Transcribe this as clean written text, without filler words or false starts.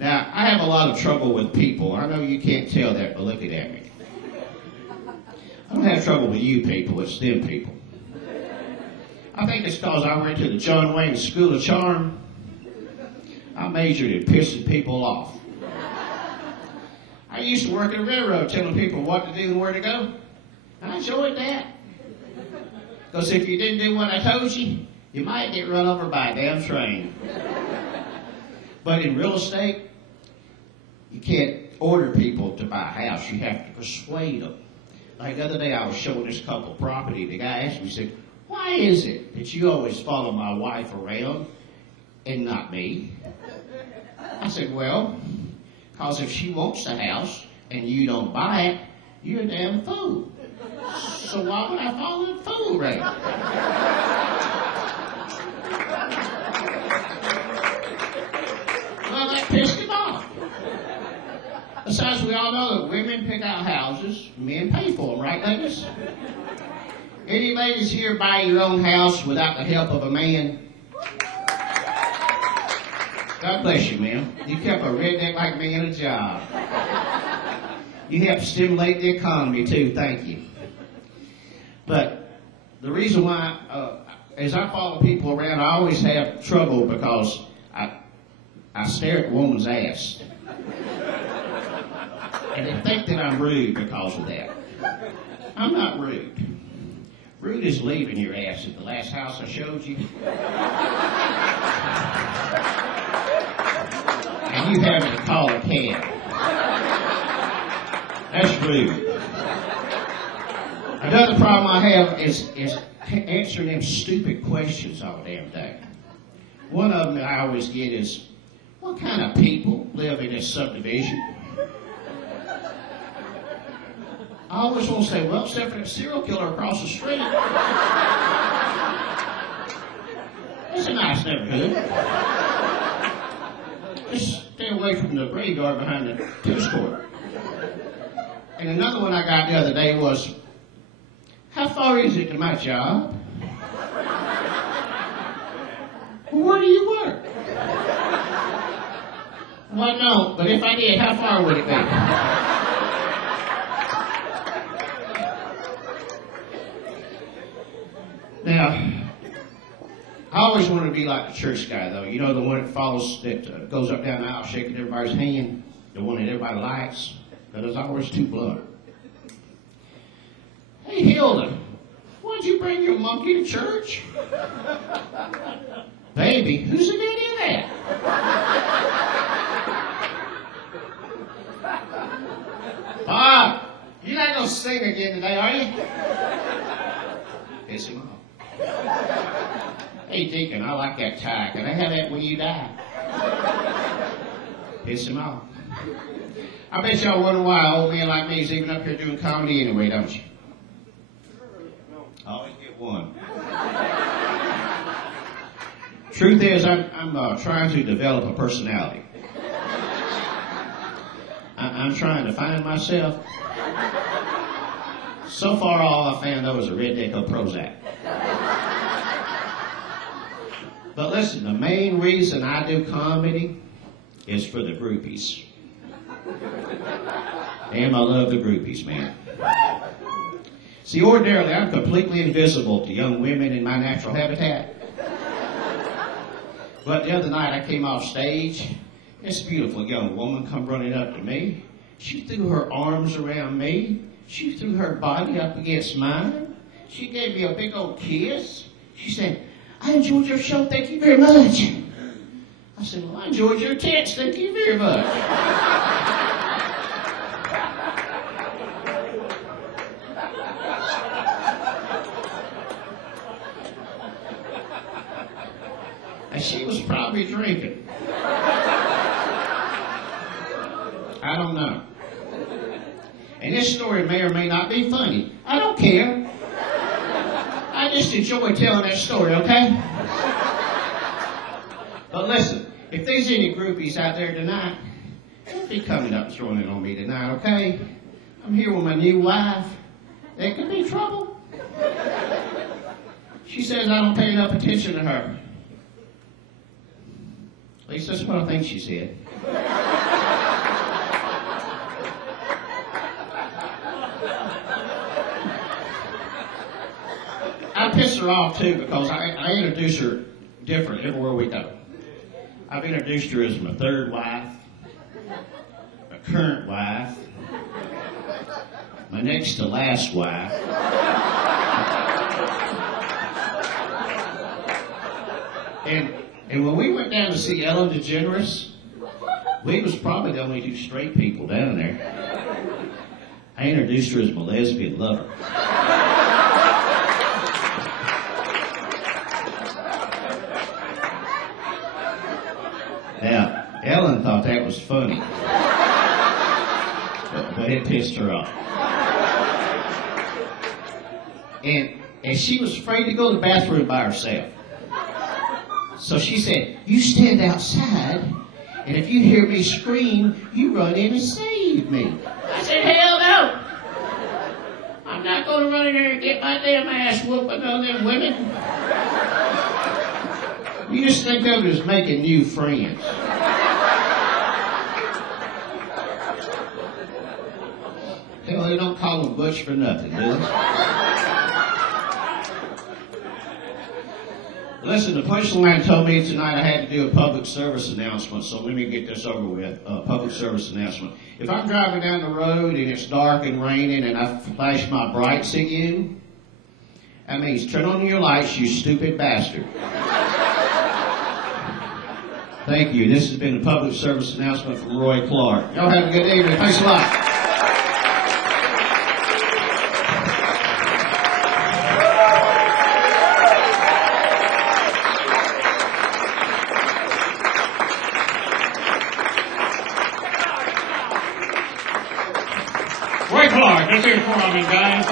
Now, I have a lot of trouble with people. I know you can't tell that by looking at me. I don't have trouble with you people, it's them people. I think it's because I went to the John Wayne School of Charm. I majored in pissing people off. I used to work at a railroad telling people what to do and where to go. I enjoyed that. Because if you didn't do what I told you, you might get run over by a damn train. But in real estate, you can't order people to buy a house. You have to persuade them. Like the other day, I was showing this couple property. The guy asked me, he said, "Why is it that you always follow my wife around and not me?" I said, "Well, because if she wants the house and you don't buy it, you're a damn fool. So why would I follow the fool around?" Well, that pissed him off. Besides, we all know that women pick out houses, men pay for them, right, ladies? Any ladies here buy your own house without the help of a man? God bless you, ma'am. You kept a redneck like me in a job. You helped stimulate the economy, too. Thank you. But the reason why, as I follow people around, I always have trouble because I stare at a woman's ass. And they think that I'm rude because of that. I'm not rude. Rude is leaving your ass at the last house I showed you. And you having to call a cab. That's rude. Another problem I have is answering them stupid questions all damn day. One of them that I always get is, what kind of people live in this subdivision? I always want to say, well, except for that serial killer across the street. It's a nice neighborhood. Just stay away from the graveyard behind the tennis court. And another one I got the other day was, how far is it to my job? Well, where do you work? Well, no, but if I did, how far would it be? Now, I always wanted to be like the church guy, though. You know, the one that follows, that goes up down the aisle shaking everybody's hand, the one that everybody likes, but it's always too blunt. Hey, Hilda, why'd you bring your monkey to church? Baby, who's the daddy of that? Bob, you're not going to sing again today, are you? Piss him off. Hey, Deacon, I like that tie. Can I have that when you die? Piss him off. I bet y'all wonder why an old man like me is even up here doing comedy anyway, don't you? I always get one. Truth is, I'm trying to develop a personality. I'm trying to find myself. So far, all I found, though, was a redneck of Prozac. But listen, the main reason I do comedy is for the groupies. Damn, I love the groupies, man. See, ordinarily, I'm completely invisible to young women in my natural habitat. But the other night, I came off stage. This beautiful young woman come running up to me. She threw her arms around me. She threw her body up against mine. She gave me a big old kiss. She said, "I enjoyed your show, thank you very much." I said, "Well, I enjoyed your text, thank you very much." And she was probably drinking. I don't know. And this story may or may not be funny. I don't care. I just enjoy telling that story, okay? But listen, if there's any groupies out there tonight, don't be coming up and throwing it on me tonight, okay? I'm here with my new wife. There could be trouble. She says I don't pay enough attention to her. At least that's what I think she said. I piss her off too because I introduce her different everywhere we go. I've introduced her as my third wife, my current wife, my next to last wife, and when we went down to see Ellen DeGeneres, we was probably the only two straight people down there. I introduced her as my lesbian lover. Now, Ellen thought that was funny, but it pissed her off. And she was afraid to go to the bathroom by herself. So she said, "You stand outside, and if you hear me scream, you run in and save me." I said, "Hell no! I'm not going to run in there and get my damn ass whooped by none of them women." You just think of it as making new friends. Hell, they don't call them Butch for nothing, do they? Listen, the Punchline told me tonight I had to do a public service announcement, so let me get this over with. Public service announcement. If I'm driving down the road and it's dark and raining and I flash my brights at you, that means turn on your lights, you stupid bastard. Thank you. This has been a public service announcement from Roy Clark. Y'all have a good evening. Thanks a lot. Roy Clark, let's hear it for him, guys.